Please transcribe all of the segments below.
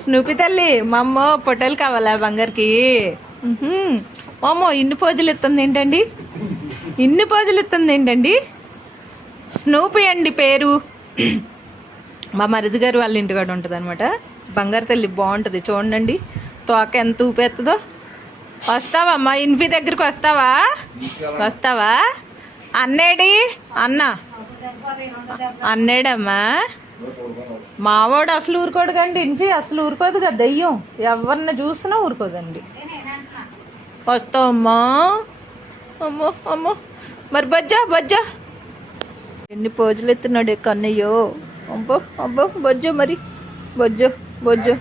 స్నూపి తల్లి మా అమ్మ పొట్టలు కావాలా బంగారుకి? అమ్మో ఇన్ని పోజులు ఇస్తుంది ఏంటండి? ఇన్ని పోజులు ఇస్తుంది ఏంటండి? స్నూపి అండి పేరు. మా మరిది గారు వాళ్ళ ఇంటికాడ ఉంటుంది అనమాట. బంగారు తల్లి బాగుంటుంది చూడండి, తోక ఎంత ఊపేస్తుందో. వస్తావా మా ఇన్ఫీ దగ్గరికి? వస్తావా? వస్తావా? అన్నేడి అన్న అన్నేడమ్మా. మావాడు అసలు ఊరుకోడు కండి. ఇన్ఫీ అసలు ఊరుకోదు కదా, దెయ్యం. ఎవరిని చూసినా ఊరుకోదండి. వస్తావమ్మా? అమ్మో అమ్మో, మరి బొజ్జా బొజ్జా ఎన్ని పోజులు ఎత్తున్నాడు కన్నయ్యో. అబ్బో అబ్బో బొజ్జో, మరి బొజ్జో బొజ్జో.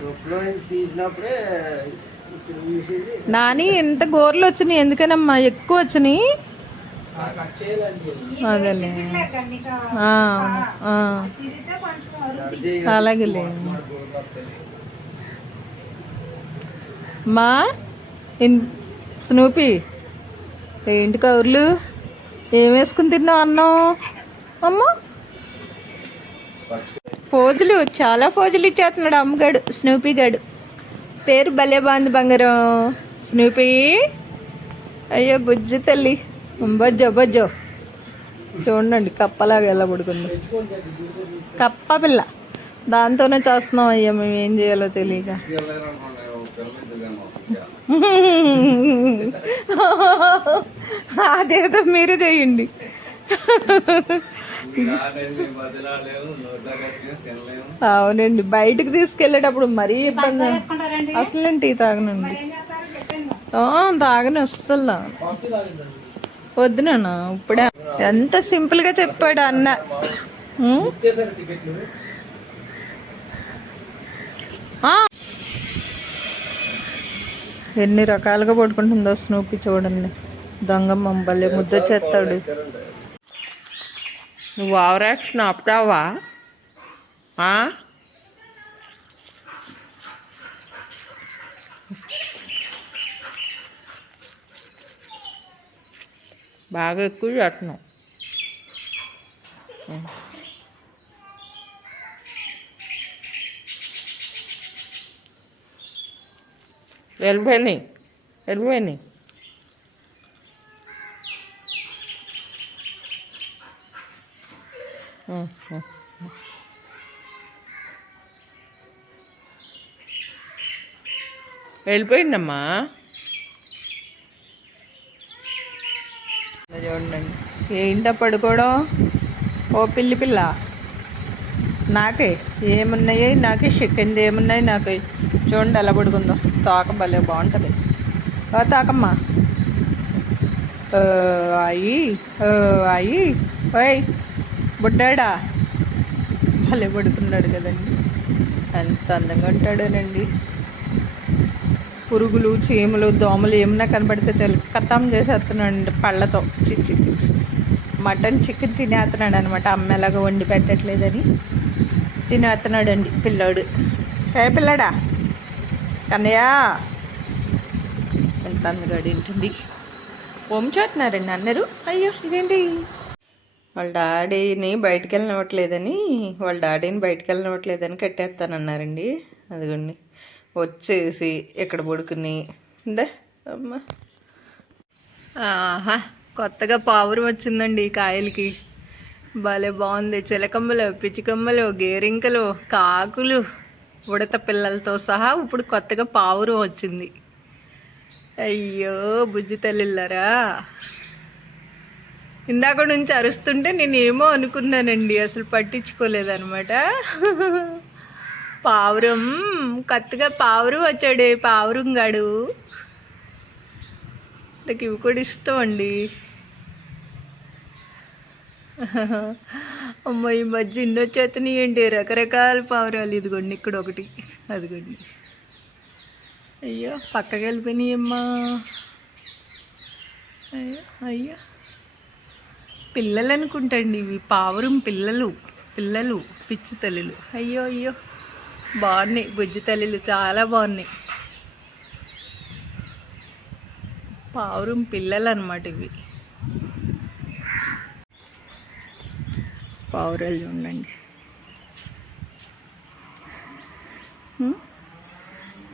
నాని ఎంత గోర్లు వచ్చినాయి ఎందుకనమ్మా? ఎక్కువ వచ్చినాయి. అదేలే, అలాగేలే. మా స్నూపీ ఏంటి కౌర్లు? ఏం వేసుకుని తిన్నావు అన్నం? అమ్మ పోజులు, చాలా పోజులు ఇచ్చేస్తున్నాడు అమ్మగాడు, స్నూపీ గాడు. పేరు భలే బాగుంది బంగారం, స్నూపీ. అయ్యో బుజ్జి తల్లి, బొజ్జో బొజ్జో. చూడండి కప్పలాగా ఎలా పడుకుంది. కప్ప పిల్ల, దాంతోనే చేస్తున్నాం అయ్యా మేము, ఏం చేయాలో తెలియక. అదేదో మీరు చేయండి. అవునండి, బయటకు తీసుకెళ్ళేటప్పుడు మరీ ఇబ్బంది. అసలు టీ తాగనండి, తాగను, అస్సలు తాగను. వద్దునా ఇప్పుడే. ఎంత సింపుల్గా చెప్పాడు అన్న. ఎన్ని రకాలుగా పడుకుంటుందో స్నూపీ చూడండి. దొంగమ్మ భలే ముద్ద చేస్తాడు. నువ్వు ఓవరాక్షన్ ఆపుతావా? బాగా ఎక్కువ చేస్తున్నావు. వెళ్ళిపోయినాయి వెళ్ళిపోయినాయి. వెళ్ళిపోయిందమ్మా. చూడండి ఏంటో పడుకోవడం. ఓ పిల్లి పిల్ల, నాకే ఏమున్నాయి, నాకే చికెన్ ఏమున్నాయి నాకు. చూడండి ఎలా పడుకుందో, తోక భలే బాగుంటుంది. ఓ తోకమ్మా, అయ్యి అయ్యి. ఓయ్ బుడ్డాడా, భలే పడుకున్నాడు కదండి, ఎంత అందంగా ఉంటాడోనండి. పురుగులు చీమలు దోమలు ఏమన్నా కనబడితే చాలు కథం చేసేస్తున్నాడు పళ్ళతో. చిచ్చి చిచ్చి, మటన్ చికెన్ తినేస్తున్నాడు అనమాట. అమ్మ ఎలాగో వండి పెట్టట్లేదని తినేస్తున్నాడు అండి పిల్లోడు. ఏ పిల్లడా కన్నయ్య, ఎంత అందగాడు ఏంటండి. వంచేస్తున్నారండి అందరూ. అయ్యో ఇదేంటి, వాళ్ళ డాడీని బయటికి వెళ్ళనివ్వట్లేదని, వాళ్ళ డాడీని బయటికి వెళ్ళనివ్వట్లేదని కట్టేస్తానన్నారండి. అదిగోండి వచ్చేసి ఇక్కడ పడుకుని ఇందా అమ్మ. ఆహా, కొత్తగా పావురం వచ్చిందండి ఈ కాయలకి. భలే బాగుంది. చిలకమ్మలు, పిచ్చికమ్మలు, గేరింకలు, కాకులు, ఉడత పిల్లలతో సహా ఇప్పుడు కొత్తగా పావురం వచ్చింది. అయ్యో బుజ్జి తల్లిళ్ళరా, ఇందాక నుంచి అరుస్తుంటే నేను ఏమో అనుకున్నానండి, అసలు పట్టించుకోలేదన్నమాట. పావురం, కొత్తగా పావురం వచ్చాడే పావురం గాడు. నాకు ఇవి కూడా ఇష్టం అండి. అమ్మ ఈ మధ్య ఇన్నో చేతనియండి రకరకాల పావురాలు. ఇదిగోండి ఇక్కడ ఒకటి, అదిగోండి. అయ్యో పక్కకి వెళ్ళిపోయినాయమ్మా. అయ్యో అయ్యో, పిల్లలు అనుకుంటండి ఇవి, పావురం పిల్లలు, పిల్లలు పిచ్చి తల్లులు. అయ్యో అయ్యో బాగున్నాయి బుజ్జి తల్లులు, చాలా బాగున్నాయి. పావురం పిల్లలు అన్నమాట ఇవి. పావురాలు చూడండి.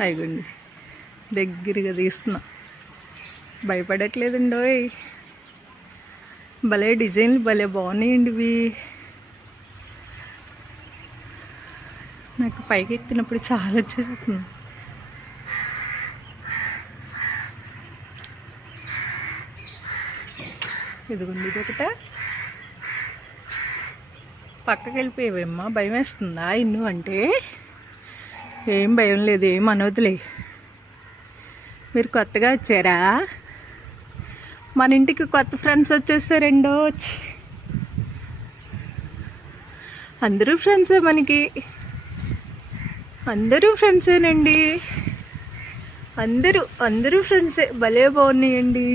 అయిగోండి దగ్గరగా తీస్తున్నా, భయపడట్లేదండోయ్. భలే డిజైన్లు భలే బాగున్నాయండి ఇవి. నాకు పైకి ఎక్కినప్పుడు చాలా వచ్చేస్తుంది. ఇదిగోండి ఇది ఒకట. పక్కకి వెళ్ళిపోయావేమ్మా, భయం వేస్తుందా ఇన్ను అంటే? ఏం భయం లేదు, ఏం అనవదులే. మీరు కొత్తగా వచ్చారా? మన ఇంటికి కొత్త ఫ్రెండ్స్ వచ్చేసారండో. అందరూ ఫ్రెండ్సే మనకి, అందరూ ఫ్రెండ్సేనండి. అందరూ ఫ్రెండ్సే. భలే బాగున్నాయండి.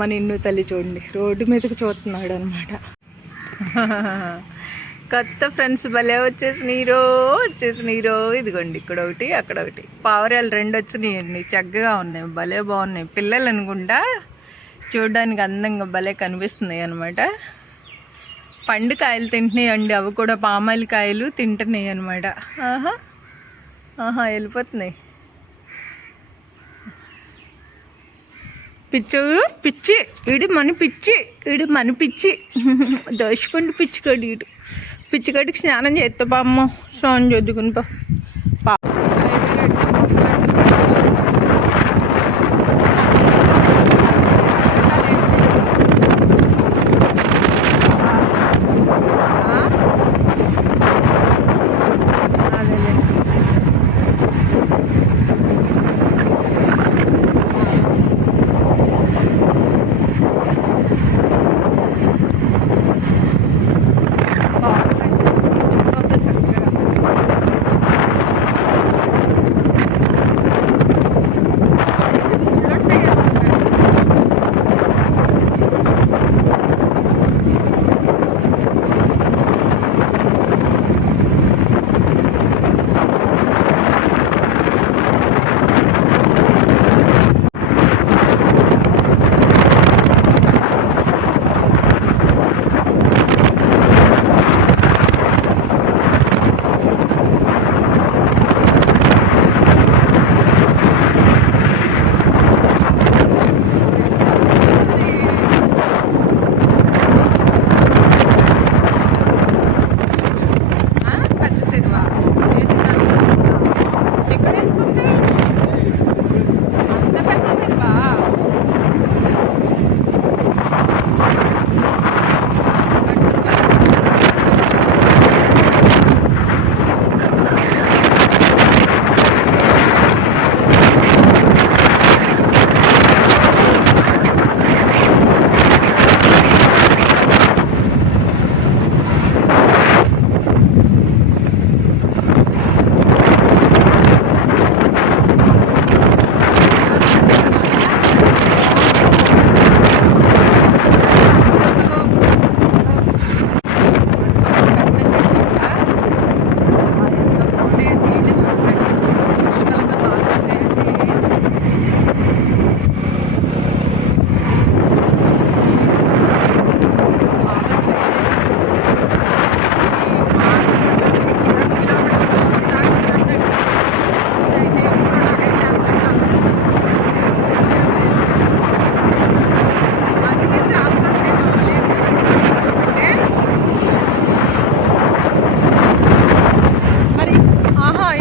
మన ఇన్ను తల్లి చూడండి, రోడ్డు మీదకి చూస్తున్నాడు అనమాట. కొత్త ఫ్రెండ్స్ భలే వచ్చేసినాయిరో. ఇదిగోండి ఇక్కడ ఒకటి, అక్కడ ఒకటి. పావురాలు 2 వచ్చినాయండి, చక్కగా ఉన్నాయి, భలే బాగున్నాయి. పిల్లలు అనుకుంటా, చూడడానికి అందంగా భలే కనిపిస్తున్నాయి అనమాట. పండు కాయలు తింటున్నాయండి, అవి కూడా పామాయిల్ కాయలు తింటున్నాయి అనమాట. వెళ్ళిపోతున్నాయి. పిచ్చి ఇడు మన పిచ్చి దోషపండు పిచ్చికడి. ఇడు పిచ్చికడికి స్నానం చేస్తా బామ్మ, స్నానం చదువుకుని పా.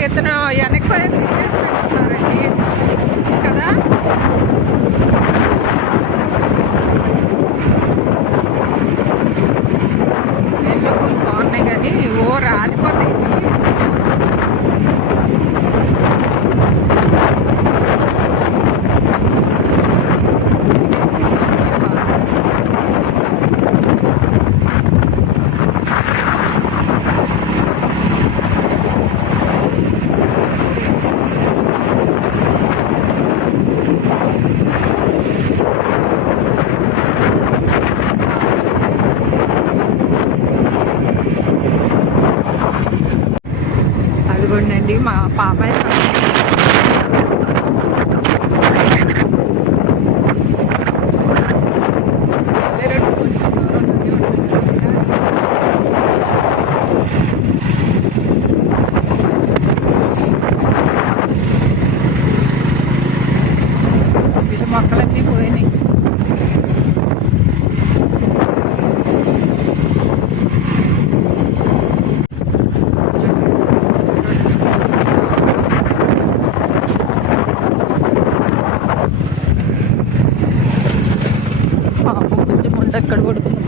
ఇతను వెనక్కి తిప్పేస్తున్నారండి కదా. నెల్లు పూలు బాగున్నాయి కానీ రాలిపోతాయి. అదిగోండి మా పాపాయి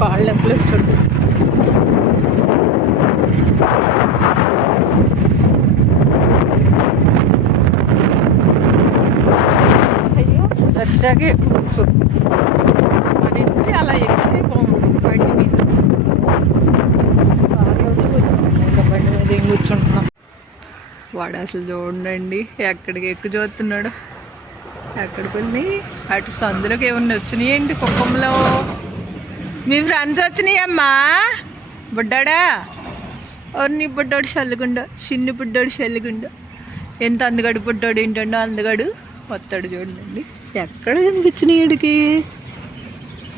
కాళ్ళు ఎప్పుడు వచ్చుంది. అయ్యో వచ్చాక ఎక్కువచ్చు. అది ఎక్కి అలా ఎక్కితే బాగుంటుంది బండి మీద. ఇంకా బండి మీద ఏం కూర్చుంటున్నాం. వాడు అసలు చూడండి ఎక్కడికి ఎక్కు చూస్తున్నాడు. ఎక్కడికి వెళ్ళి అటు సందులోకి ఏమన్నా వచ్చినాయండి కుప్పంలో. మీ ఫ్రెండ్స్ వచ్చినాయమ్మా. బుడ్డాడా నీ బుడ్డాడు చల్లుగుండ, చిన్ని బుడ్డాడు చల్లుగుండ. ఎంత అందగాడు బుడ్డాడు ఏంటండో అందగాడు వస్తాడు చూడండి. ఎక్కడ కనిపించినాయి వీడికి.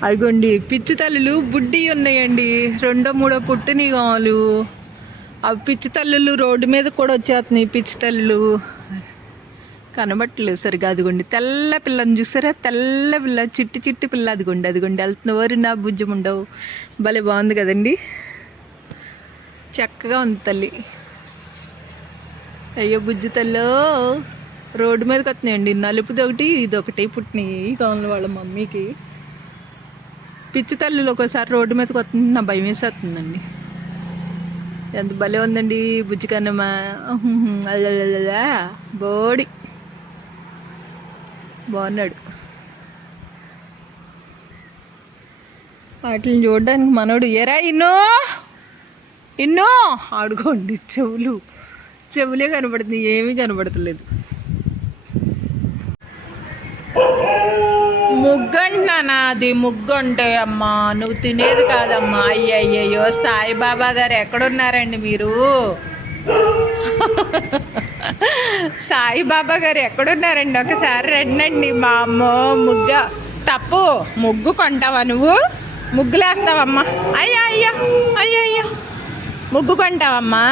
అదిగోండి పిచ్చి తల్లులు బుడ్డి ఉన్నాయండి. 2, 3 పుట్టినవి కావాలి. అవి పిచ్చి తల్లులు రోడ్డు మీద కూడా వచ్చేస్తున్నాయి. పిచ్చి తల్లులు కనబట్టలేదు సరిగా. అదిగోండి తెల్ల పిల్లని చూసారా, తెల్ల పిల్ల, చిట్టి చిట్టి పిల్ల. అదిగోండి వెళ్తున్న వారు నా బుజ్జం ఉండవు. భలే బాగుంది కదండి, చక్కగా ఉంది తల్లి. అయ్యో బుజ్జి తల్లో రోడ్డు మీదకి వస్తున్నాయండి. నలుపుది ఒకటి ఇదొకటి పుట్టినాయి కావాలి వాళ్ళ మమ్మీకి. పిచ్చి తల్లులు ఒకసారి రోడ్డు మీదకి వస్తుంది, నా భయం వేసేస్తుందండి. ఎంత భలే ఉందండి బుజ్జి కన్నమ్మ. అల్లల్లా బోడి బాగున్నాడు. వాటిని చూడడానికి మనోడు ఎరా ఇన్నో ఆడుకోండి. చెవులే కనబడుతుంది, ఏమీ కనబడతలేదు. ముగ్గు అంటున్నానా? అది ముగ్గు అంటే అమ్మా నువ్వు తినేది కాదమ్మా. అయ్యయ్యో సాయిబాబా గారు ఎక్కడున్నారండి మీరు? సాయిబాబా గారు ఎక్కడున్నారండి? ఒకసారి రండి. మా అమ్మ ముగ్గు కొంటావా నువ్వు? ముగ్గులు వేస్తావమ్మా? అయ్యో ముగ్గు కొంటావమ్మా?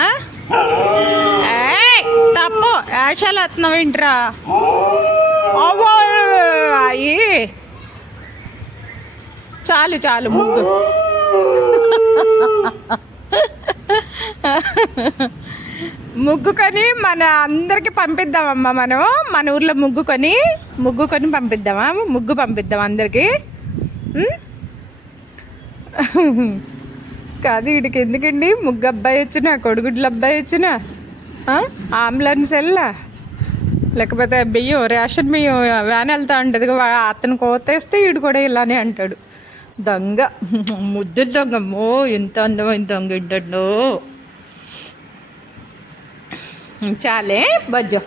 తప్పు వేషాలు వస్తున్నావు ఏంట్రా? అయ్యి చాలు ముగ్గు. ముగ్గు కొని మన అందరికి పంపిద్దామమ్మా. మనం మన ఊర్లో ముగ్గు కొని పంపిద్దామా? ముగ్గు పంపిద్దాం అందరికి. కాదు వీడికి ఎందుకండి ముగ్గు అబ్బాయి వచ్చినా, కొడుగుడ్ల అబ్బాయి వచ్చినా, అంబులెన్స్ వెళ్ళా, లేకపోతే బియ్యం రేషన్ బియ్యం వ్యాన్ వెళ్తా ఉంటుంది. అతను కోతేస్తే వీడు కూడా ఇలానే అంటాడు. దొంగ ముద్దు దొంగ. ఎంత అందమైన దొంగ ఏంటండో. చాలే బజ్జో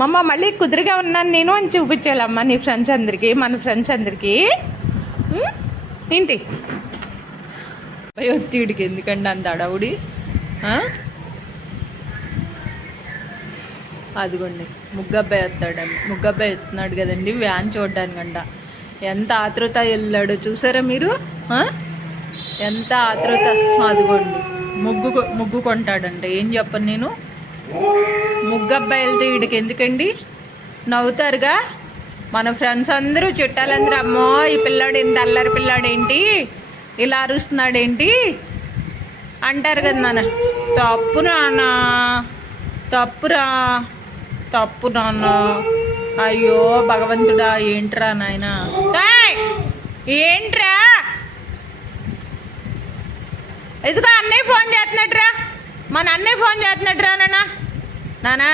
మమ్మ. మళ్ళీ కుదురుగా ఉన్నాను నేను అని చూపించాలమ్మా నీ ఫ్రెండ్స్ అందరికీ, మన ఫ్రెండ్స్ అందరికీ. ఏంటి ఒత్తిడికి ఎందుకండి అంత అడవుడి? అదిగోండి ముగ్గబ్బాయి వస్తాడండి. ముగ్గబ్బాయి వస్తున్నాడు కదండి వ్యాన్ చూడడానికంట. ఎంత ఆతృత వెళ్ళాడు చూసారా మీరు? ఎంత ఆతృత. అదిగోండి ముగ్గు కొంటాడంట. ఏం చెప్పను నేను. ముగ్గబ్బాయి వెళ్తే వీడికి ఎందుకండి? నవ్వుతారుగా మన ఫ్రెండ్స్ అందరూ, చుట్టాలందరూ. అమ్మో ఈ పిల్లాడు ఇంత అల్లరి పిల్లాడు ఏంటి, ఇలా అరుస్తున్నాడేంటి అంటారు కదా నాన్న. తప్పు నాన్న, తప్పు నాన్న. అయ్యో భగవంతుడా ఏంట్రా నాయన, ఏంట్రా? ఇదిగో అన్నయ్య ఫోన్ చేస్తున్నట్రా, మన అన్నయ్య ఫోన్ చేస్తున్నట్రా నానా.